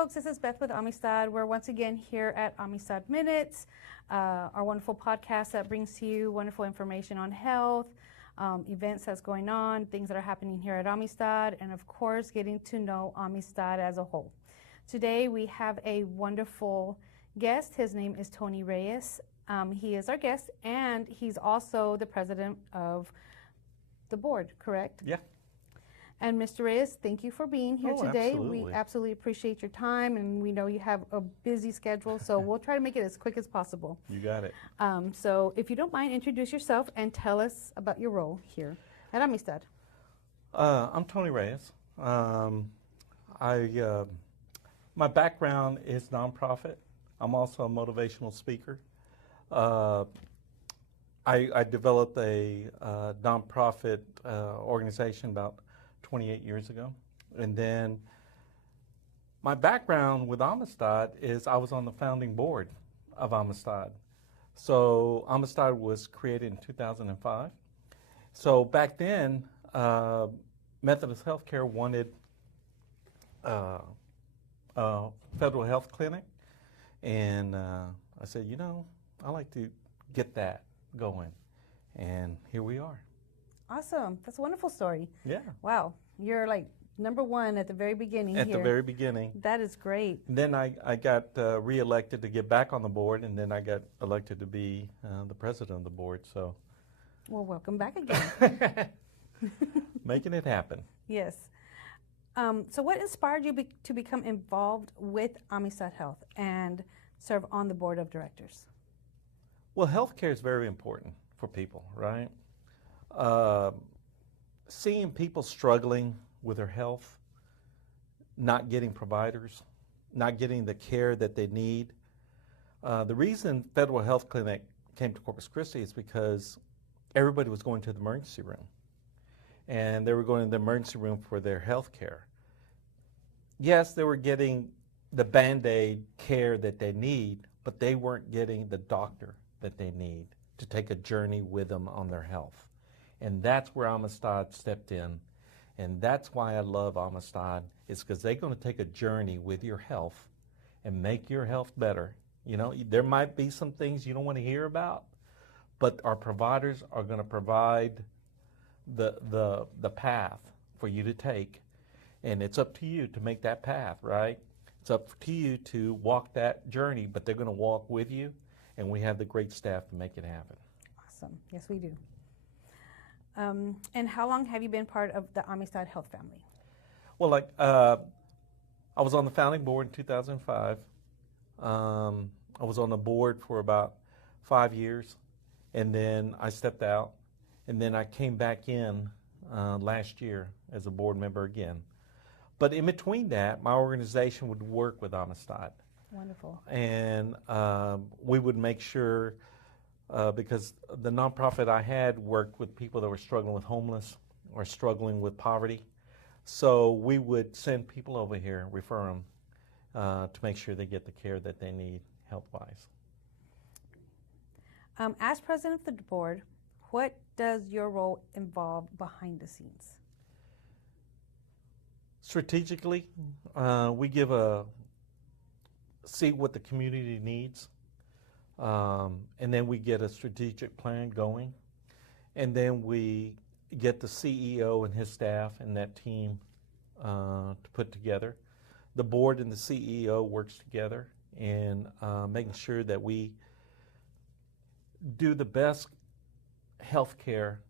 folks, this is Beth with Amistad. We're once again here at Amistad Minutes, our wonderful podcast that brings to you wonderful information on health, events that's going on, things that are happening here at Amistad, and of course, getting to know Amistad as a whole. Today, we have a wonderful guest. His name is Tony Reyes. He is our guest, and he's also the president of the board, correct? Yeah. And Mr. Reyes, thank you for being here today. Absolutely. We absolutely appreciate your time, and we know you have a busy schedule, so we'll try to make it as quick as possible. You got it. So if you don't mind, introduce yourself and tell us about your role here at Amistad. I'm Tony Reyes. My background is nonprofit. I'm also a motivational speaker. I developed a nonprofit organization about 28 years ago. And then my background with Amistad is I was on the founding board of Amistad. So Amistad was created in 2005. So back then, Methodist Healthcare wanted a federal health clinic. And I said, you know, I'd like to get that going. And here we are. Awesome. That's a wonderful story. Yeah. Wow. You're like number one at the very beginning At here. the very beginning. That is great. And then I got reelected to get back on the board, and then I got elected to be the president of the board. So, Well, welcome back again. making it happen. Yes. So what inspired you to become involved with Amistad Health and serve on the board of directors? Well, healthcare is very important for people, right? Seeing people struggling with their health, not getting providers, not getting the care that they need. The reason Federal Health Clinic came to Corpus Christi is because everybody was going to the emergency room. And they were going to the emergency room for their health care. Yes, they were getting the Band-Aid care that they need, but they weren't getting the doctor that they need to take a journey with them on their health. And that's where Amistad stepped in. And that's why I love Amistad, is because they're going to take a journey with your health and make your health better. You know, there might be some things you don't want to hear about, but our providers are going to provide the path for you to take. And it's up to you to make that path, right? It's up to you to walk that journey, but they're going to walk with you, and we have the great staff to make it happen. Awesome. Yes, we do. And how long have you been part of the Amistad Health family? Well, I was on the founding board in 2005. I was on the board for about 5 years, and then I stepped out, and then I came back in last year as a board member again. But in between that, my organization would work with Amistad. Wonderful. And we would make sure, because the nonprofit I had worked with people that were struggling with homeless or struggling with poverty. So we would send people over here, refer them, to make sure they get the care that they need health-wise. As president of the board, what does your role involve behind the scenes? Strategically, we see what the community needs, and then we get a strategic plan going, and then we get the CEO and his staff and that team to put together. The board and the CEO works together in making sure that we do the best health care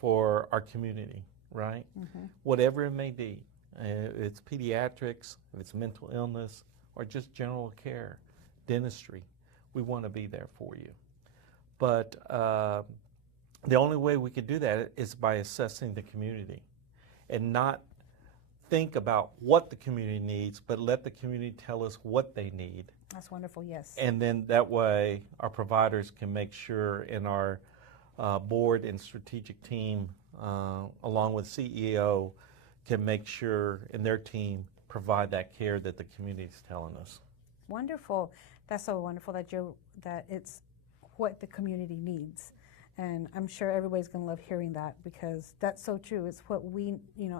for our community, right? Mm-hmm. Whatever it may be. It's pediatrics, if it's mental illness, or just general care, dentistry. We want to be there for you. But the only way we could do that is by assessing the community and not think about what the community needs, but let the community tell us what they need. That's wonderful, yes. And then that way our providers can make sure, in our board and strategic team, along with CEO, can make sure in their team provide that care that the community is telling us. Wonderful. That's so wonderful that it's what the community needs. And I'm sure everybody's going to love hearing that, because that's so true. It's what we,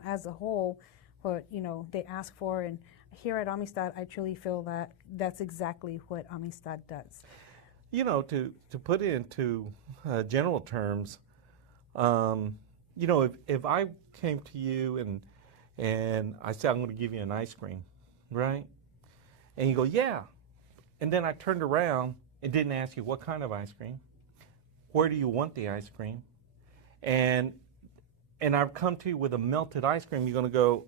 as a whole, what, they ask for. And here at Amistad, I truly feel that that's exactly what Amistad does. You know, to put it into general terms, you know, if I came to you and I said, I'm going to give you an ice cream, right? And you go, yeah. And then I turned around and didn't ask you what kind of ice cream, where do you want the ice cream, and I've come to you with a melted ice cream, you're going to go,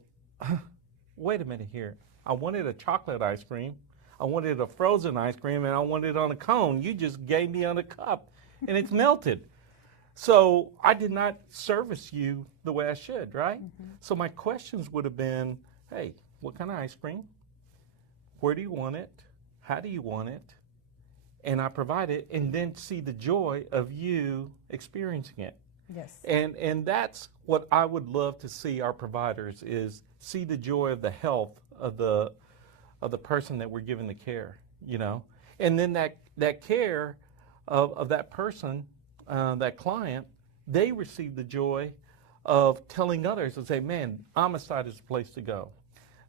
wait a minute here. I wanted a chocolate ice cream, I wanted a frozen ice cream, and I wanted it on a cone. You just gave me on a cup, and it's melted. So I did not service you the way I should, right? Mm-hmm. So my questions would have been, hey, what kind of ice cream? Where do you want it? How do you want it? And I provide it, and then see the joy of you experiencing it. Yes. And that's what I would love to see our providers is see the joy of the health of the person that we're giving the care, you know. And then that care of that person, that client, they receive the joy of telling others and say, man, Amistad is the place to go.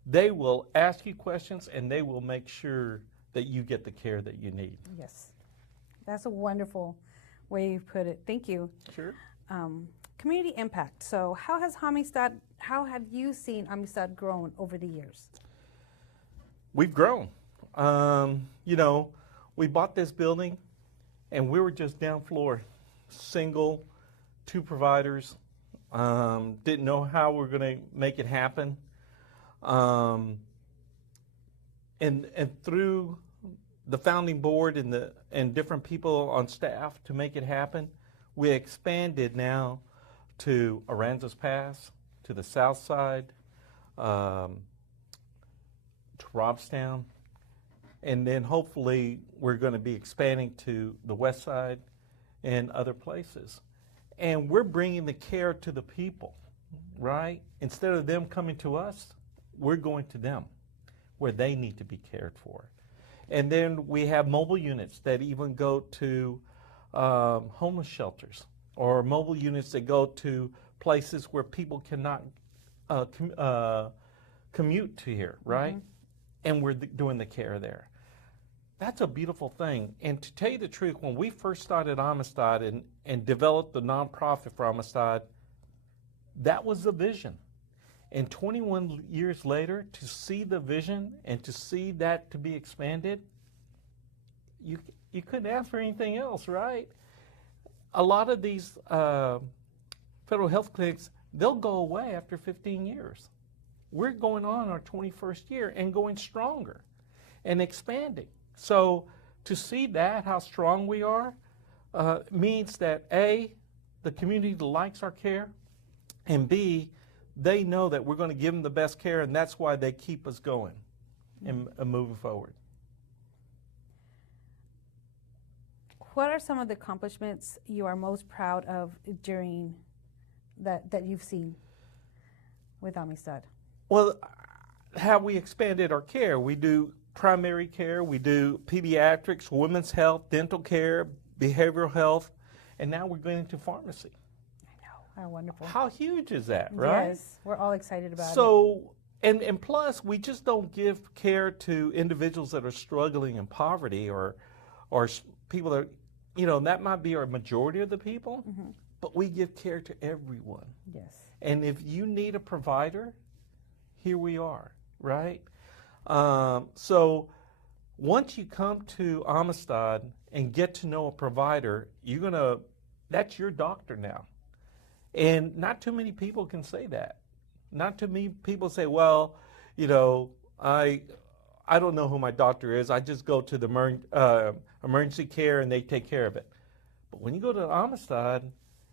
They will ask you questions and they will make sure that you get the care that you need. Yes. That's a wonderful way you put it. Thank you. Sure. Community impact. So how have you seen Amistad grown over the years? We've grown. You know, we bought this building and we were just down floor, single, 2 providers, didn't know how we were going to make it happen. And through the founding board and different people on staff to make it happen, we expanded now to Aransas Pass, to the south side, to Robstown, and then hopefully we're going to be expanding to the west side and other places. And we're bringing the care to the people, right? Instead of them coming to us, we're going to them where they need to be cared for. And then we have mobile units that even go to homeless shelters, or mobile units that go to places where people cannot commute to here, right? Mm-hmm. And we're doing the care there. That's a beautiful thing. And to tell you the truth, when we first started Amistad and developed the nonprofit for Amistad, that was the vision. And 21 years later, to see the vision and to see that to be expanded, you couldn't ask for anything else, right? A lot of these federal health clinics, they'll go away after 15 years. We're going on our 21st year and going stronger and expanding. So to see that, how strong we are, means that A, the community likes our care, and B, they know that we're going to give them the best care, and that's why they keep us going and moving forward. What are some of the accomplishments you are most proud of during that you've seen with Amistad? Well, how we expanded our care. We do primary care, we do pediatrics, women's health, dental care, behavioral health, and now we're going into pharmacy. How wonderful. How huge is that, right? Yes, we're all excited about it. So, and plus, we just don't give care to individuals that are struggling in poverty or people that, you know, that might be our majority of the people, mm-hmm. but we give care to everyone. Yes. And if you need a provider, here we are, right? So once you come to Amistad and get to know a provider, that's your doctor now. And not too many people can say that. Not too many people say, well, you know, I don't know who my doctor is. I just go to the emergency care and they take care of it. But when you go to Amistad,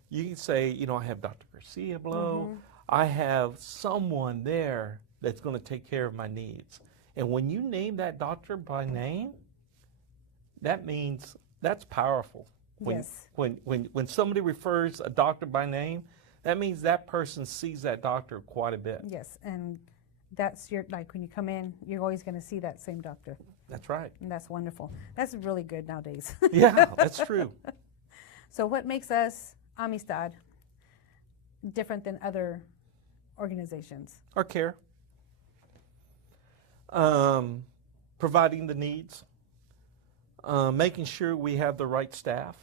you can say, you know, I have Dr. Garcia Blow. Mm-hmm. I have someone there that's going to take care of my needs. And when you name that doctor by name, that means that's powerful. Yes. When somebody refers a doctor by name, that means that person sees that doctor quite a bit. Yes, and that's like when you come in, you're always going to see that same doctor. That's right. And that's wonderful. That's really good nowadays. Yeah, that's true. So what makes us, Amistad, different than other organizations? Our care. providing the needs, making sure we have the right staff,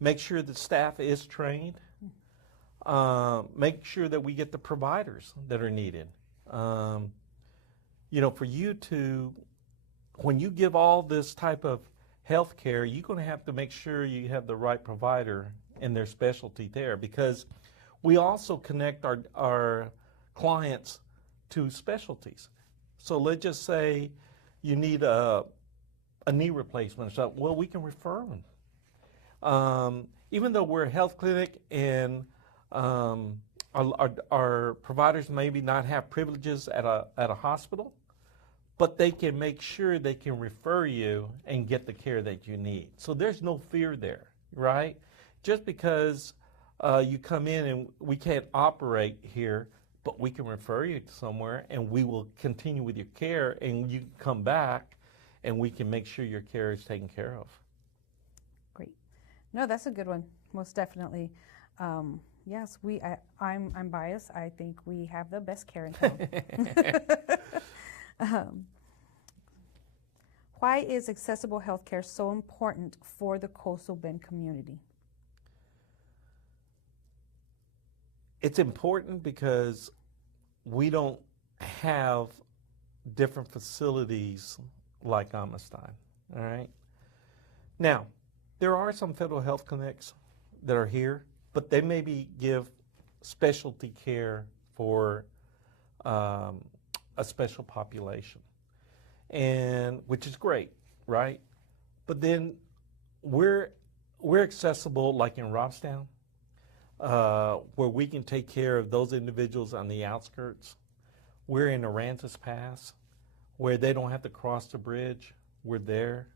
make sure the staff is trained, make sure that we get the providers that are needed. For you to, when you give all this type of health care, you're going to have to make sure you have the right provider and their specialty there, because we also connect our clients to specialties. So let's just say you need a knee replacement or something. Well, we can refer them. Even though we're a health clinic and our providers maybe not have privileges at a hospital, but they can make sure they can refer you and get the care that you need. So there's no fear there, right? Just because you come in and we can't operate here, but we can refer you to somewhere and we will continue with your care, and you can come back and we can make sure your care is taken care of. Great. No, that's a good one, most definitely. Yes, I'm biased. I think we have the best care in town. Why is accessible healthcare so important for the Coastal Bend community? It's important because we don't have different facilities like Amistad, all right? Now, there are some federal health clinics that are here, but they maybe give specialty care for a special population, and which is great, right? But then we're accessible like in Robstown, where we can take care of those individuals on the outskirts. We're in Aransas Pass, where they don't have to cross the bridge. We're there.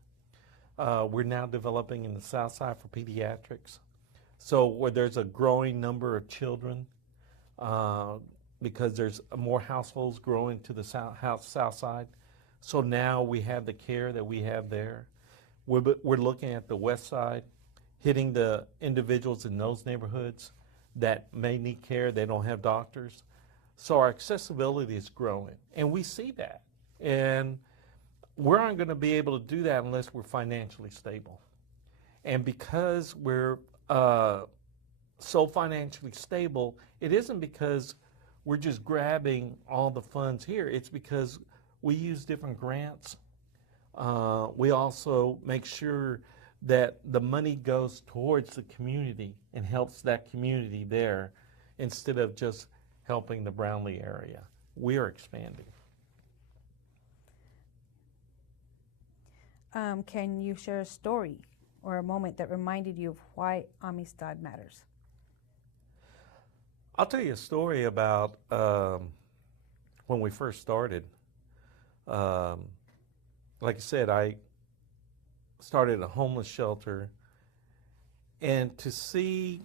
We're now developing in the South Side for pediatrics. So where there's a growing number of children, because there's more households growing to the South Side. So now we have the care that we have there. We're looking at the West Side, hitting the individuals in those neighborhoods that may need care. They don't have doctors. So our accessibility is growing, and we see that. And we aren't going to be able to do that unless we're financially stable. And because we're so financially stable, it isn't because we're just grabbing all the funds here. It's because we use different grants. We also make sure that the money goes towards the community and helps that community there instead of just helping the Brownlee area. We are expanding. Can you share a story or a moment that reminded you of why Amistad matters? I'll tell you a story about when we first started. Like I said, I started a homeless shelter, and to see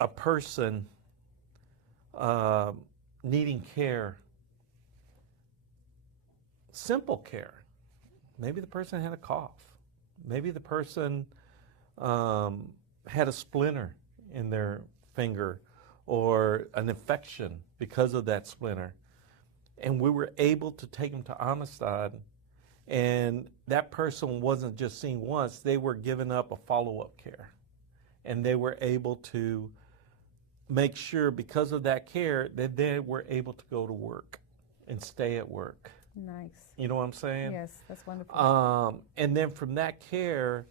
a person needing care, simple care. Maybe the person had a cough. Maybe the person had a splinter in their finger or an infection because of that splinter. And we were able to take them to Amistad, and that person wasn't just seen once, they were given up a follow-up care. And they were able to make sure, because of that care, that they were able to go to work and stay at work. Nice. You know what I'm saying? Yes, that's wonderful. And then from that care,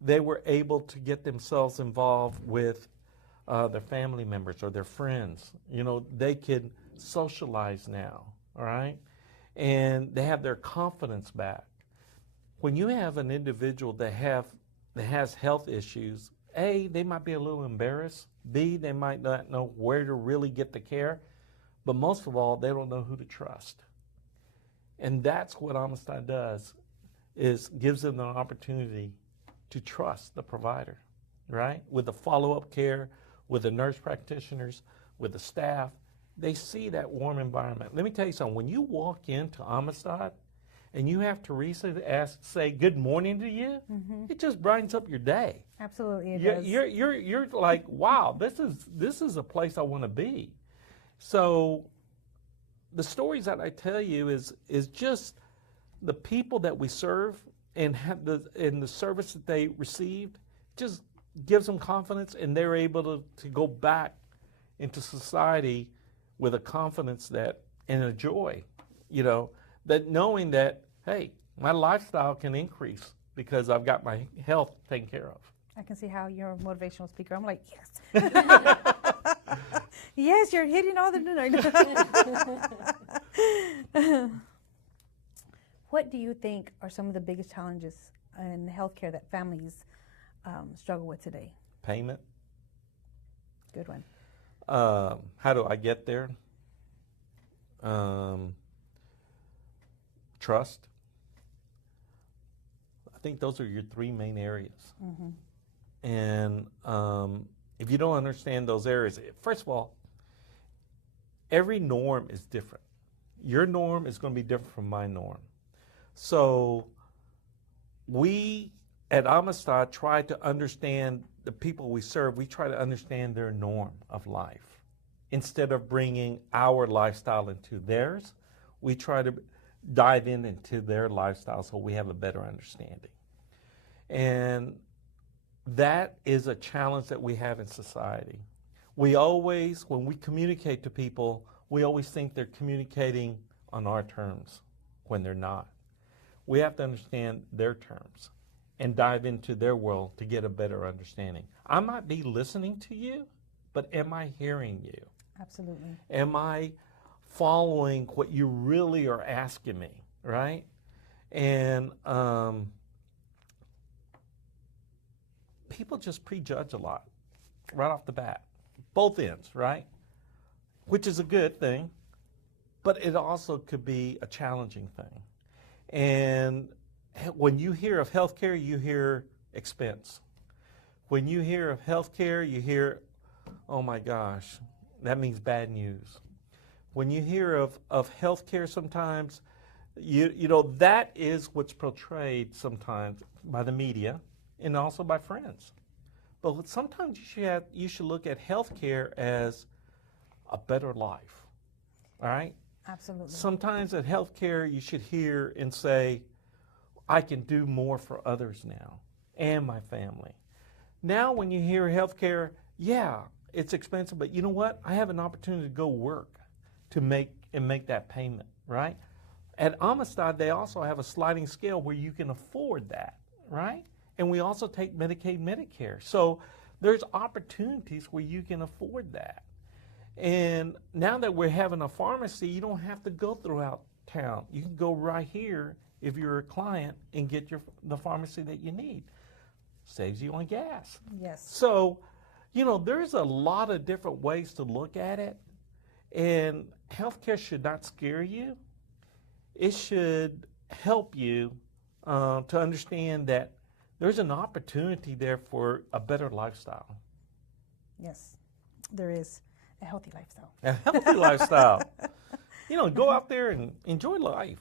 they were able to get themselves involved with their family members or their friends. You know, they could socialize now, all right? And they have their confidence back. When you have an individual that has health issues, A, they might be a little embarrassed. B, they might not know where to really get the care. But most of all, they don't know who to trust. And that's what Amistad does, is gives them the opportunity to trust the provider, right? With the follow-up care, with the nurse practitioners, with the staff, they see that warm environment. Let me tell you something. When you walk into Amistad and you have Teresa say good morning to you, it just brightens up your day. Absolutely, it does. You're like, wow, this is a place I want to be. So the stories that I tell you is just the people that we serve and have the service that they received just gives them confidence, and they're able to go back into society with a confidence that and a joy, that knowing that, hey, my lifestyle can increase because I've got my health taken care of. I can see how you're a motivational speaker. I'm like, yes. Yes, you're hitting all the... What do you think are some of the biggest challenges in healthcare that families struggle with today? Payment. Good one. How do I get there? Trust. I think those are your three main areas. Mm-hmm. And if you don't understand those areas, first of all, every norm is different. Your norm is going to be different from my norm. So we at Amistad try to understand the people we serve. We try to understand their norm of life. Instead of bringing our lifestyle into theirs, we try to dive into their lifestyle so we have a better understanding. And that is a challenge that we have in society. We always, when we communicate to people, we always think they're communicating on our terms when they're not. We have to understand their terms and dive into their world to get a better understanding. I might be listening to you, but am I hearing you? Absolutely. Am I following what you really are asking me, right? And people just prejudge a lot right off the bat, both ends, right? Which is a good thing, but it also could be a challenging thing. And when you hear of healthcare, you hear expense. When you hear of healthcare, you hear, oh my gosh, that means bad news. When you hear of healthcare sometimes, you know, that is what's portrayed sometimes by the media and also by friends. But sometimes you should look at healthcare as a better life, all right? Absolutely. Sometimes at healthcare you should hear and say, I can do more for others now and my family. Now when you hear healthcare, yeah, it's expensive, but you know what? I have an opportunity to go work to make that payment, right? At Amistad, they also have a sliding scale where you can afford that, right? And we also take Medicaid, Medicare. So there's opportunities where you can afford that. And now that we're having a pharmacy, you don't have to go throughout town. You can go right here if you're a client and get the pharmacy that you need. Saves you on gas. Yes. So, you know, there's a lot of different ways to look at it. And healthcare should not scare you. It should help you to understand that there's an opportunity there for a better lifestyle. Yes, there is. A healthy lifestyle. A healthy lifestyle. You know, go out there and enjoy life.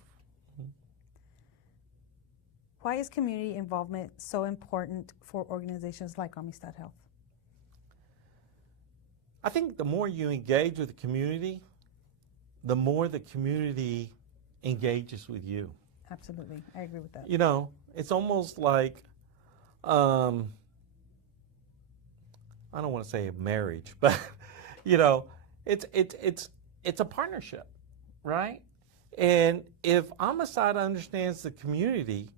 Why is community involvement so important for organizations like Amistad Health? I think the more you engage with the community, the more the community engages with you. Absolutely. I agree with that. You know, it's almost like, I don't want to say a marriage, but, you know, it's a partnership, right? And if Amistad understands the community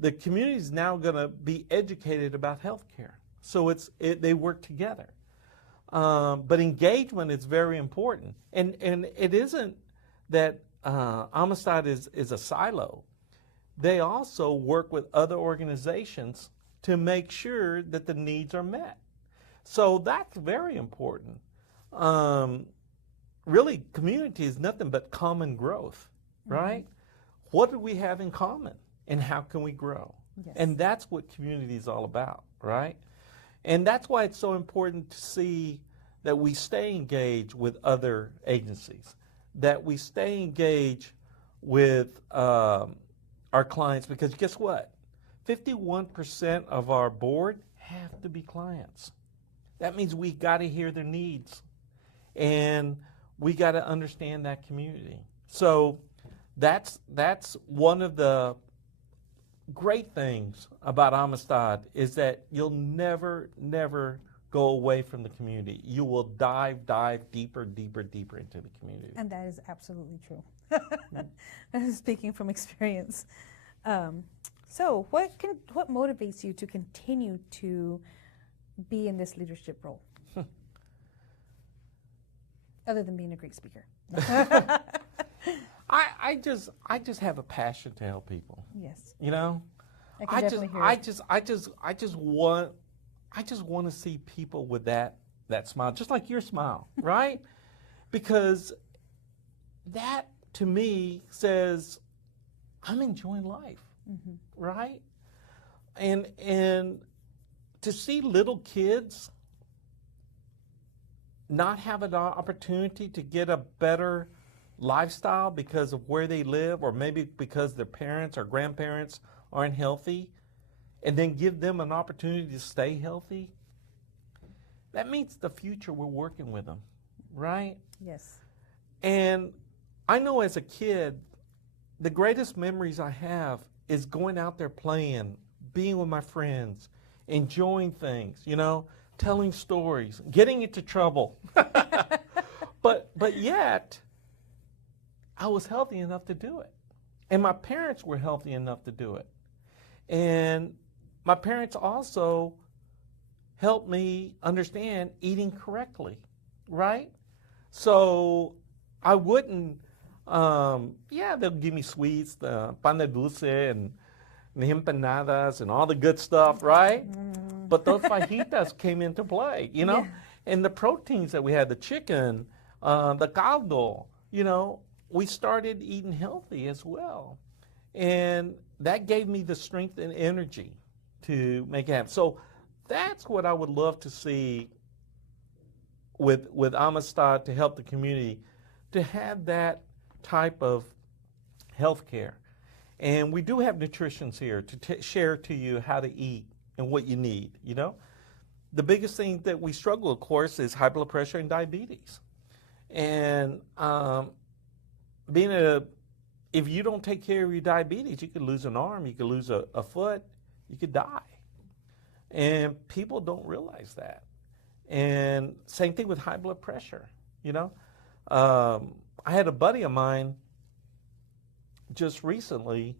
is now going to be educated about healthcare. So they work together. But engagement is very important. And it isn't that Amistad is a silo. They also work with other organizations to make sure that the needs are met. So that's very important. Really, community is nothing but common growth, right? Mm-hmm. What do we have in common, and how can we grow? Yes. And that's what community is all about, right? And that's why it's so important to see that we stay engaged with other agencies, that we stay engaged with our clients, because guess what? 51% of our board have to be clients. That means we got to hear their needs, and we got to understand that community. So that's one of the great things about Amistad is that you'll never go away from the community. You will dive deeper into the community. And that is absolutely true. Speaking from experience. So what motivates you to continue to be in this leadership role? Other than being a great speaker. I just have a passion to help people. Yes. You know? I can definitely hear it. I just want to see people with that smile, just like your smile, right? Because that to me says I'm enjoying life, right? And to see little kids not have an opportunity to get a better lifestyle because of where they live, or maybe because their parents or grandparents aren't healthy, and then give them an opportunity to stay healthy, that means the future we're working with them, right? Yes. And I know as a kid, the greatest memories I have is going out there playing, being with my friends, enjoying things, you know, telling stories, getting into trouble. But yet, I was healthy enough to do it. And my parents were healthy enough to do it. And my parents also helped me understand eating correctly, right? So I wouldn't, they'll give me sweets, the pan de dulce and the empanadas and all the good stuff, right? But those fajitas came into play, you know? Yeah. And the proteins that we had, the chicken, the caldo, you know, we started eating healthy as well. And that gave me the strength and energy to make it happen. So that's what I would love to see with Amistad, to help the community, to have that type of health care. And we do have nutritionists here to share to you how to eat and what you need, you know. The biggest thing that we struggle, of course, is high blood pressure and diabetes. And if you don't take care of your diabetes, you could lose an arm, you could lose a foot, you could die. And people don't realize that. And same thing with high blood pressure, you know. I had a buddy of mine just recently,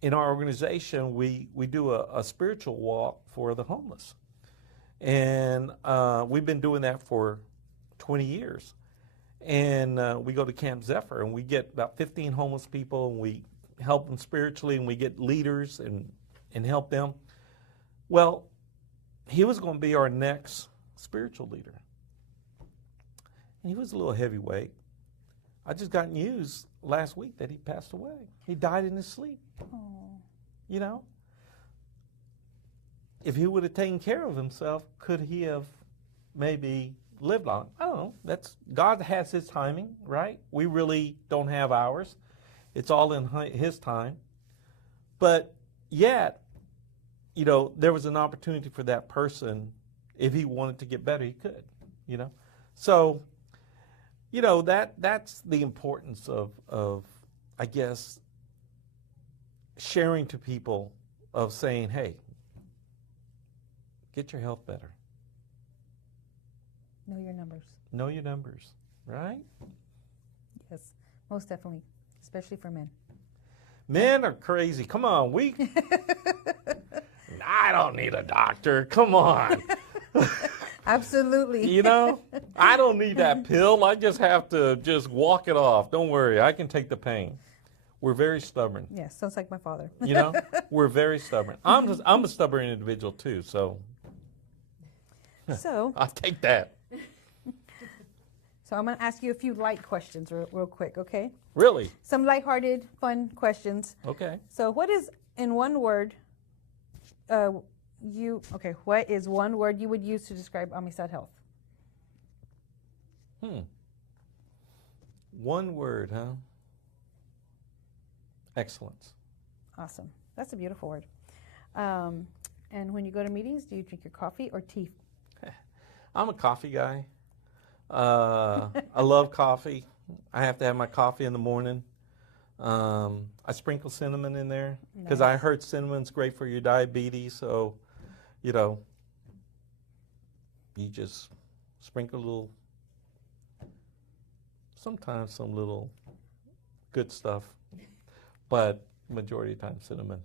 in our organization, we do a spiritual walk for the homeless. And we've been doing that for 20 years. And we go to Camp Zephyr, and we get about 15 homeless people, and we help them spiritually, and we get leaders and help them. Well, he was going to be our next spiritual leader. And he was a little heavyweight. I just got news last week that he passed away. He died in his sleep. Oh. You know? If he would have taken care of himself, could he have maybe lived long? I don't know. God has his timing, right? We really don't have ours. It's all in his time. But yet, you know, there was an opportunity for that person. If he wanted to get better, he could, you know? So, you know, that's the importance of, I guess, sharing to people, of saying, hey, get your health better. Know your numbers. Know your numbers, right? Yes, most definitely, especially for men. Men are crazy. Come on, I don't need a doctor. Come on. Absolutely. You know, I don't need that pill. I just have to just walk it off. Don't worry, I can take the pain. We're very stubborn. Yes, sounds like my father. You know, we're very stubborn. I'm a stubborn individual too, so I'll take that. So I'm going to ask you a few light questions real quick, okay? Really? Some lighthearted, fun questions. Okay. So what is, in one word, what is one word you would use to describe Amistad Health? One word, huh? Excellence. Awesome. That's a beautiful word. And when you go to meetings, do you drink your coffee or tea? I'm a coffee guy. I love coffee. I have to have my coffee in the morning. I sprinkle cinnamon in there because Nice. I heard cinnamon's great for your diabetes. So, you know, you just sprinkle a little, sometimes some little good stuff, but majority of the time cinnamon.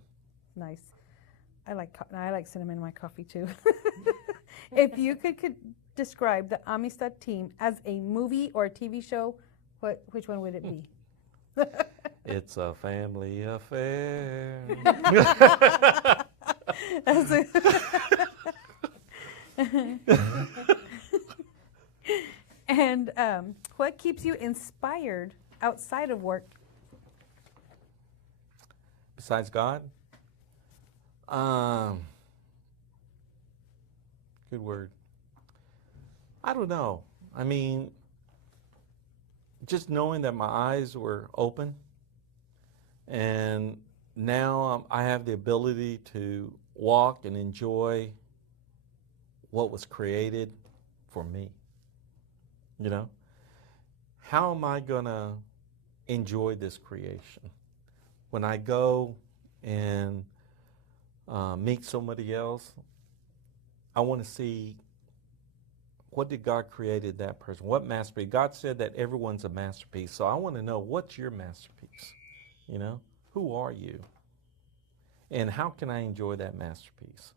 Nice. I like cinnamon in my coffee too. If you could describe the Amistad team as a movie or a TV show, which one would it be? It's a family affair. That's a- And what keeps you inspired outside of work? Besides God? Good word. I don't know. I mean, just knowing that my eyes were open and now I have the ability to walk and enjoy what was created for me. You know? How am I going to enjoy this creation? When I go and meet somebody else, I want to see, what did God created that person? What masterpiece? God said that everyone's a masterpiece. So I want to know, what's your masterpiece? You know, who are you? And how can I enjoy that masterpiece?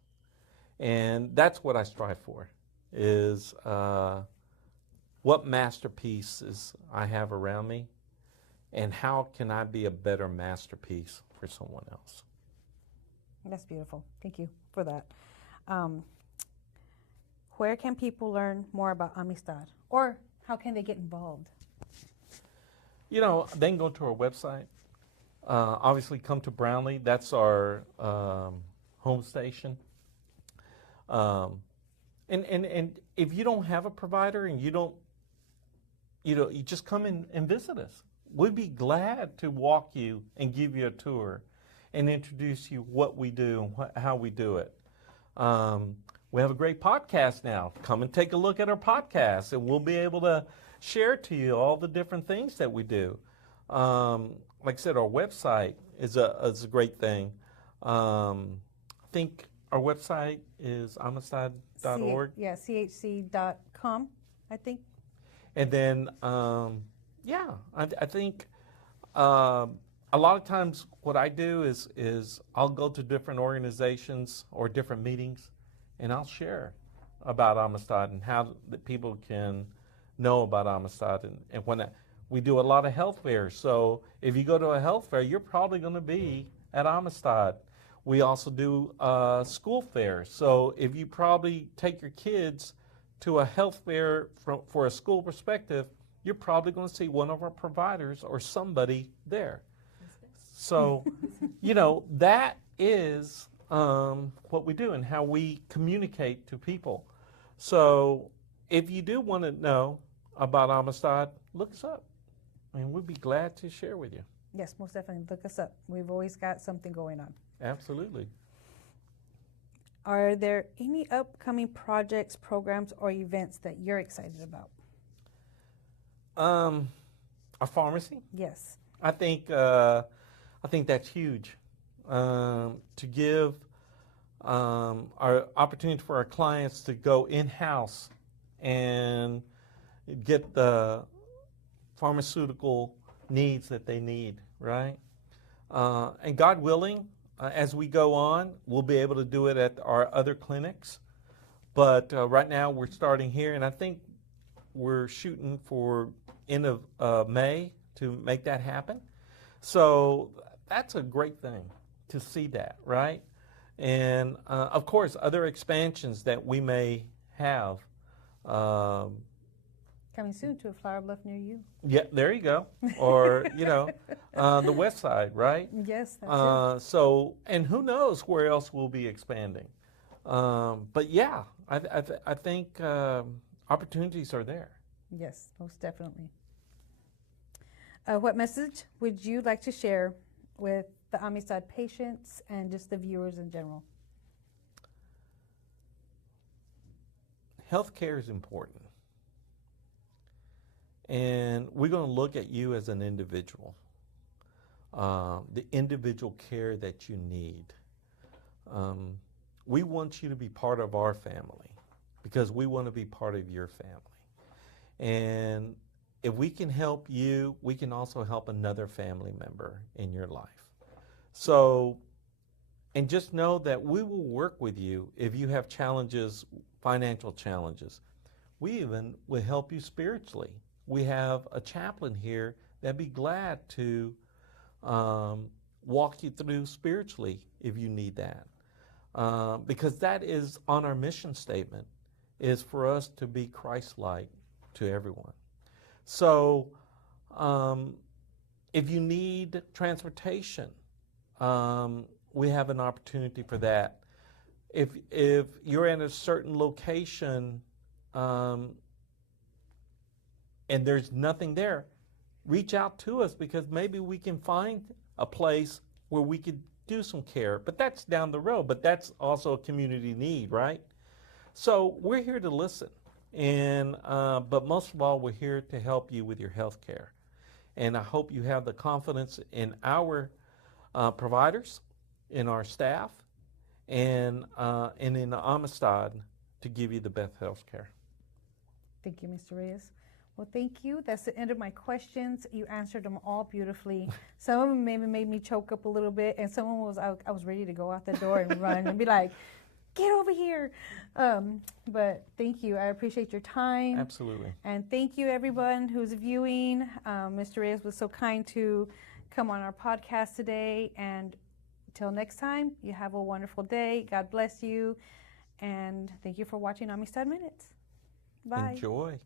And that's what I strive for, is what masterpieces I have around me, and how can I be a better masterpiece for someone else? That's beautiful. Thank you for that. Where can people learn more about Amistad? Or how can they get involved? You know, they can go to our website. Obviously, come to Brownlee. That's our home station. And if you don't have a provider and you don't, you just come in and visit us. We'd be glad to walk you and give you a tour and introduce you what we do and how we do it. We have a great podcast now. Come and take a look at our podcast, and we'll be able to share to you all the different things that we do. Like I said, our website is a great thing. I think our website is amistad.org. chc.com, I think. And then, I think a lot of times what I do is I'll go to different organizations or different meetings, and I'll share about Amistad and how that people can know about Amistad. And when we do a lot of health fairs, so if you go to a health fair, you're probably going to be at Amistad. We also do school fairs, so if you probably take your kids to a health fair for a school perspective, you're probably going to see one of our providers or somebody there. So, that is what we do and how we communicate to people. So if you do want to know about Amistad, look us up. And we'd be glad to share with you. Yes, most definitely. Look us up. We've always got something going on. Absolutely. Are there any upcoming projects, programs, or events that you're excited about? A pharmacy. Yes. I think that's huge. To give our opportunity for our clients to go in-house and get the pharmaceutical needs that they need, right? And God willing, as we go on, we'll be able to do it at our other clinics. But right now we're starting here, and I think we're shooting for end of May to make that happen. So that's a great thing to see that, right? And of course, other expansions that we may have. Coming soon to a Flower Bluff near you. Yeah, there you go. Or, the west side, right? Yes, that's it. So, and who knows where else we'll be expanding. But yeah, I think opportunities are there. Yes, most definitely. What message would you like to share with the Amistad patients and just the viewers in general? Healthcare is important. And we're going to look at you as an individual, the individual care that you need. We want you to be part of our family because we want to be part of your family. And if we can help you, we can also help another family member in your life. So, and just know that we will work with you if you have challenges, financial challenges. We even will help you spiritually. We have a chaplain here that'd be glad to walk you through spiritually if you need that. Because that is on our mission statement, is for us to be Christ-like to everyone. So if you need transportation, we have an opportunity for that. If you're in a certain location and there's nothing there, reach out to us because maybe we can find a place where we could do some care. But that's down the road, but that's also a community need, right? So we're here to listen. And but most of all, we're here to help you with your health care. And I hope you have the confidence in our providers, in our staff, and in Amistad to give you the best health care. Thank you, Mr. Reyes. Well, thank you. That's the end of my questions. You answered them all beautifully. Some of them maybe made me choke up a little bit, and someone was I was ready to go out the door and run and be like, get over here. But thank you. I appreciate your time. Absolutely. And thank you, everyone who's viewing. Mr. Reyes was so kind to come on our podcast today. And until next time, you have a wonderful day. God bless you. And thank you for watching Amistad Minutes. Bye. Enjoy.